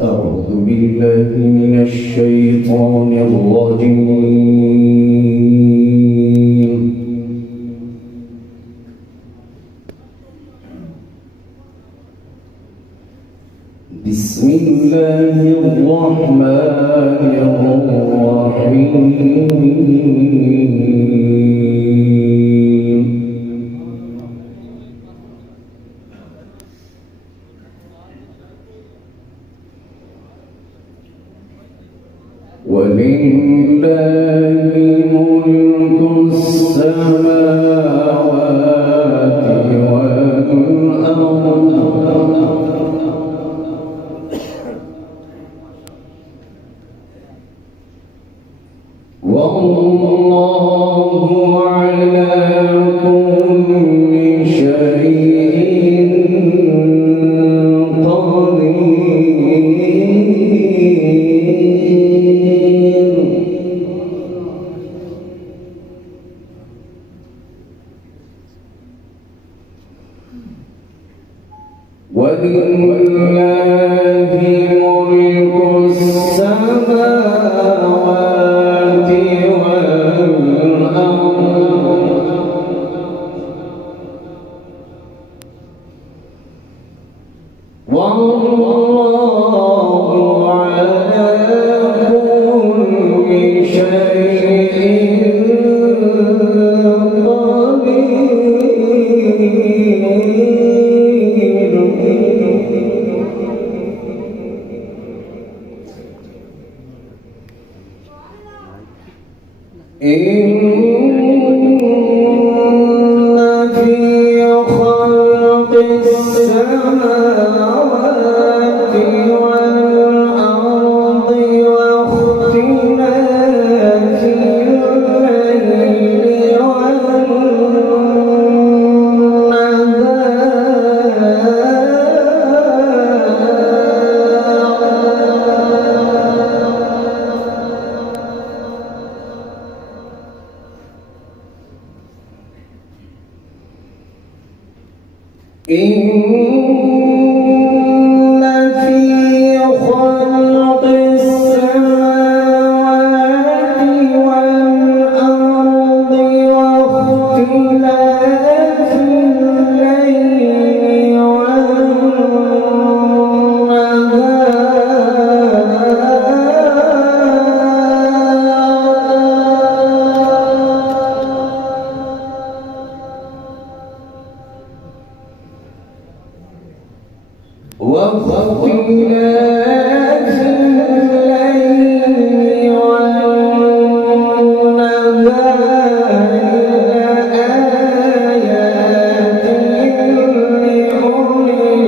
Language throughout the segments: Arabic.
أعوذ بالله من الشيطان الرجيم. بسم الله الرحمن الرحيم. ولله ملك السماوات والأرض والله على كل شيء قدير. ولله ملك السماوات والله على كل شيء قدير. إن في خلق السماوات والأرض واختلاف الليل إن في خلق السماوات والأرض واختلاف الليل واختلاف الليل والنهار لآيات لأولي الألباب.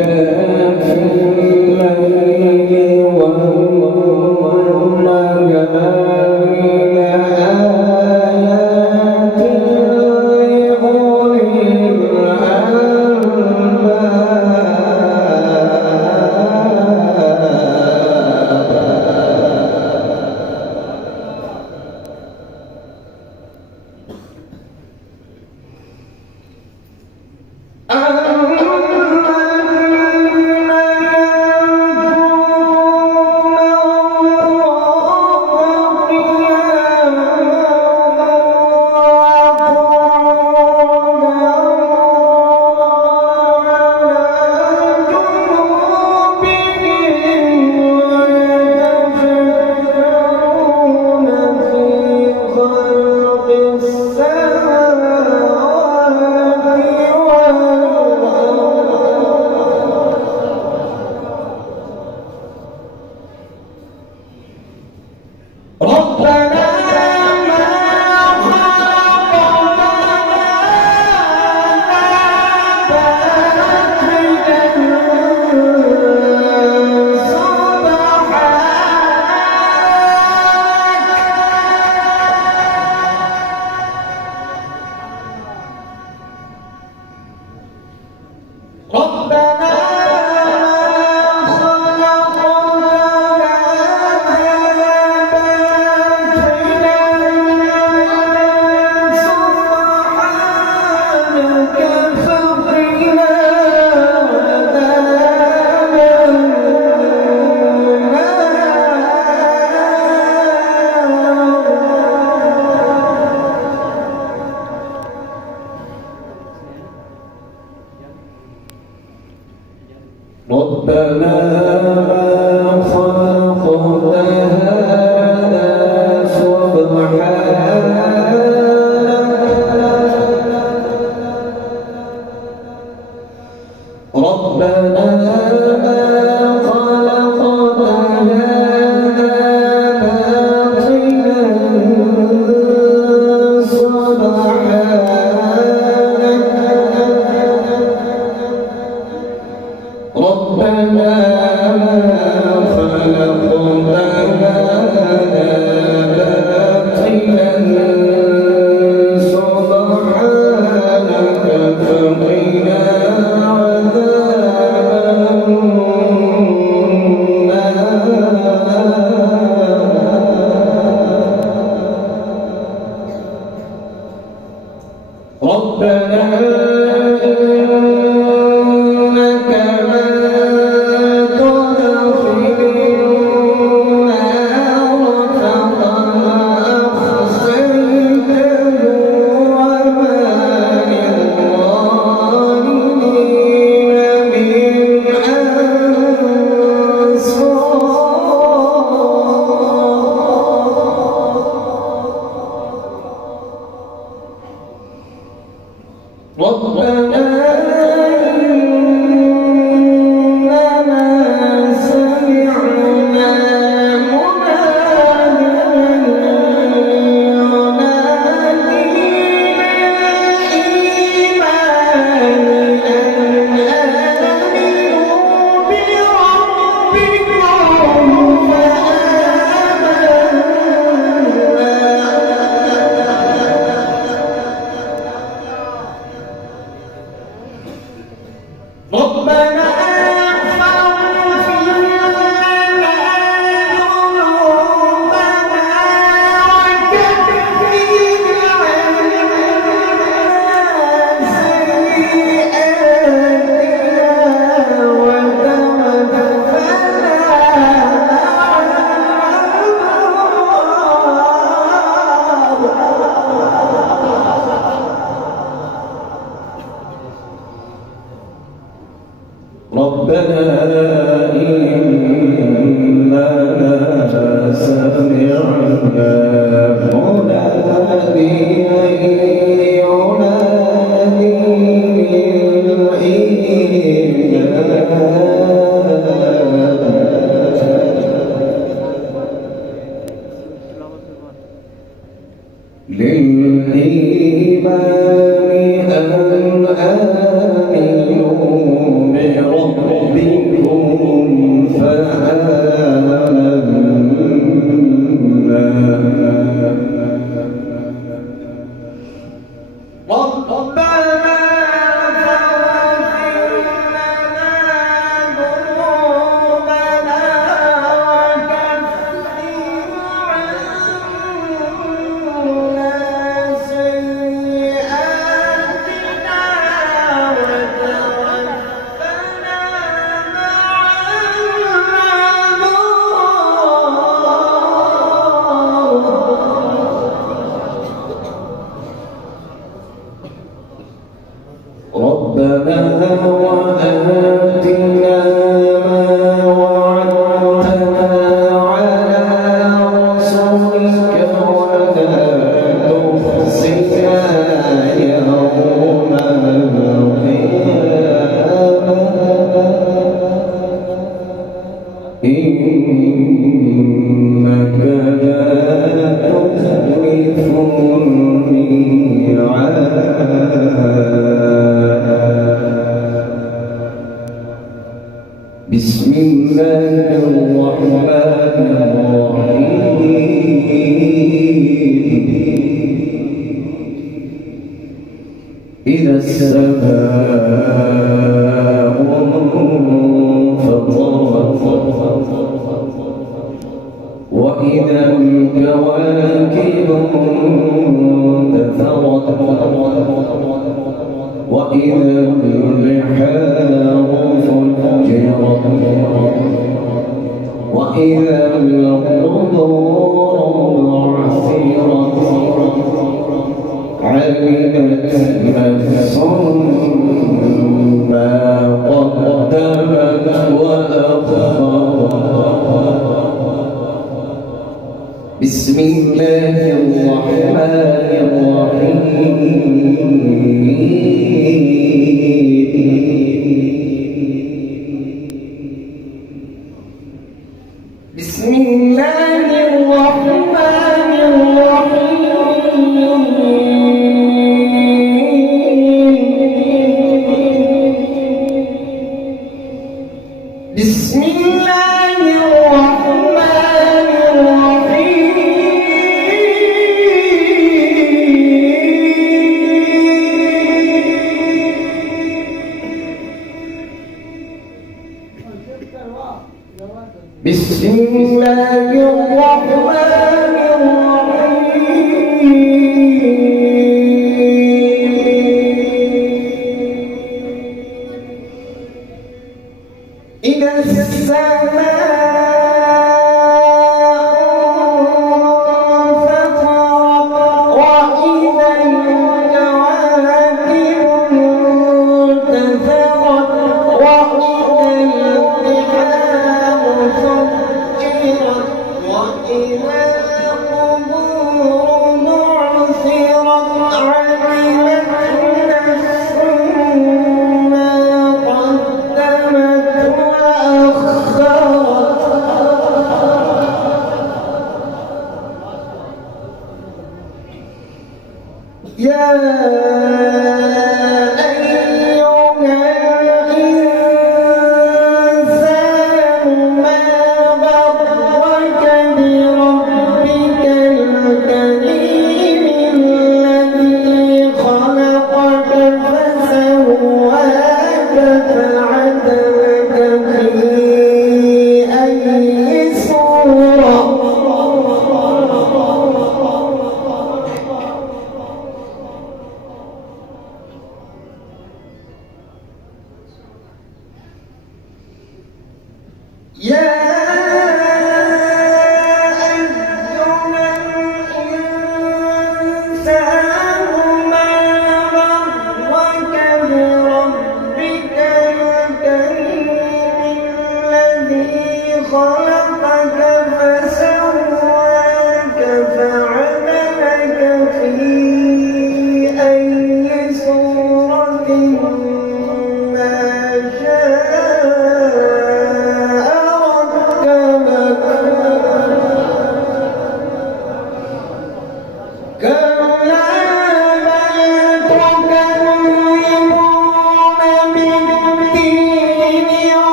واختلاف الليل والنهار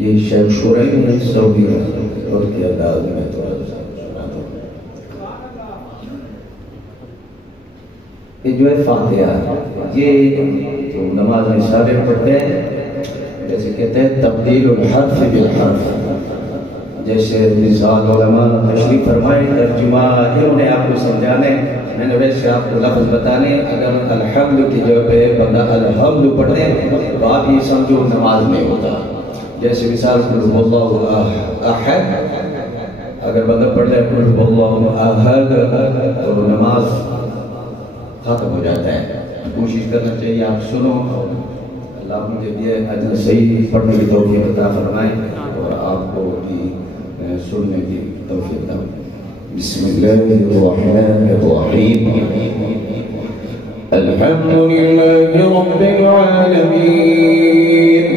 ये शेख शुरैब ने सऊदी और के अंदाज में थोड़ा सुनाता हूँ। ये जो है फातिहा, ये जो नमाज में सारे पढ़ते हैं, जैसे कहते हैं तब्दीलुल हर्फ बिल हर्फ, जैसे मिसाल उलमा तशरीफ फरमाए तर्जुमा इन्होंने आपको समझाने, मैंने वैसे आपको लफ्ज़ बताने। अगर अल्हम्दु की जगह पे बंदा अल्हम्दु पढ़ दे तो आप ये समझो नमाज में होता। जैसे मिसाल कुल हुवल्लाहु अहद, अगर बंदा पढ़ ले कुल हुवल्लाहु अहद तो नमाज खत्म हो जाता है। कोशिश करना चाहिए आप सुनो, अल्लाह मुझे भी अजर सही पढ़ने की तौफीक अता फरमाए और आपको भी सुनने की तौफीक अता फरमाए। बिस्मिल्लाहिर्रहमानिर्रहीम, अल्हम्दुलिल्लाहि रब्बिल आलमीन,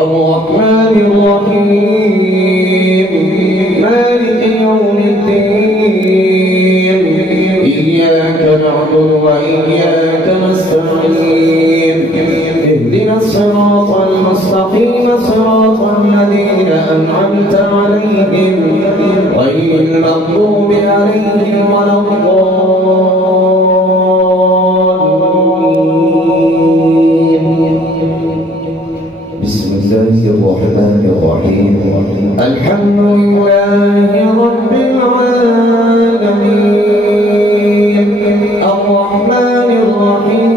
अर्रहमानिर रहीम, मालिकि यौमिद्दीन, इय्याका नअबुदु व इय्याका नस्तईन, इहदिनास सिरातल मुस्तक़ीम, सिरातल लज़ीना अन'अमता अलैहिम गhayril maghdubi अलैहिम वलद्दाल्लीन। बिस्मिल्लाहिर्रहमानिर्रहीम, अल्हम्दुलिल्लाहि रब्बिल आलमीन, अर्रहमानिर रहीम,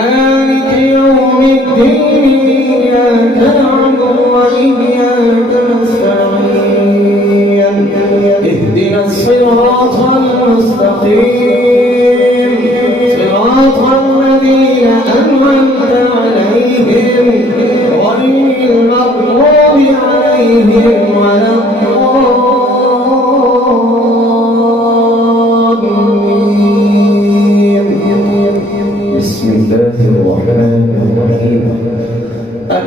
मालिकि यौमिद्दीन, इय्याका नअबुदु व इय्याका नस्तईन, इहदिनास सिरातल मुस्तक़ीम, सिरातल लज़ीना अन'अमता अलैहिम गhayril maghdubi अलैहिम वलद्दाल्लीन। बिस्मिल्लाहिर्रहमानिर्रहीम,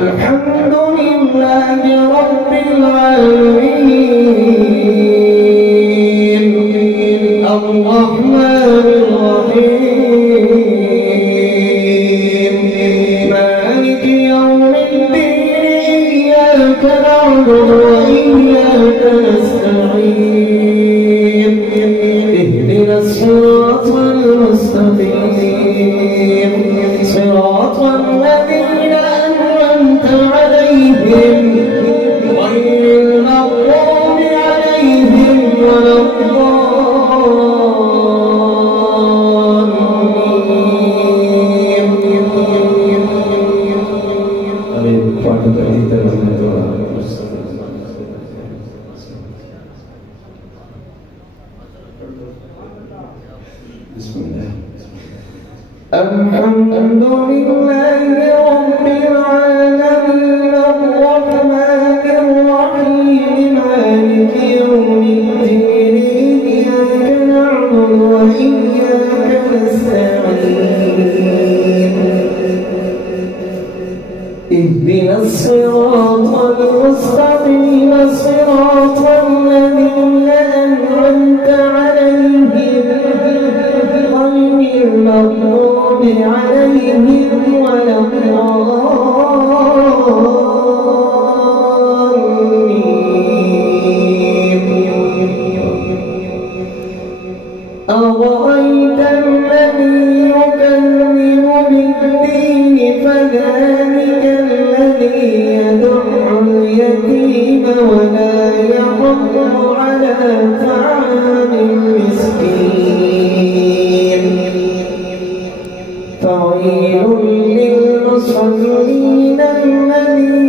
الحمد لله رب العالمين الرحمن الرحيم مالك يوم الدين إياك نعبد وإياك نستعين اهدنا الصراط المستقيم صراط الذين أنعمت عليهم غير المغضوب عليهم ولا بسم الله. الحمد لله رب العالمين الرحمن الرحيم مالك يوم الدين إياك نعبد وإياك نستعين اهدنا الصراط المستقيم صراط الذين أنعمت عليهم غير المغضوب عليهم ولا الضالين أرأيت الذي يكذب بالدين فذلك الذي يدع اليتيم ولا يحض على طعام المسكين فويل للمصلين الذين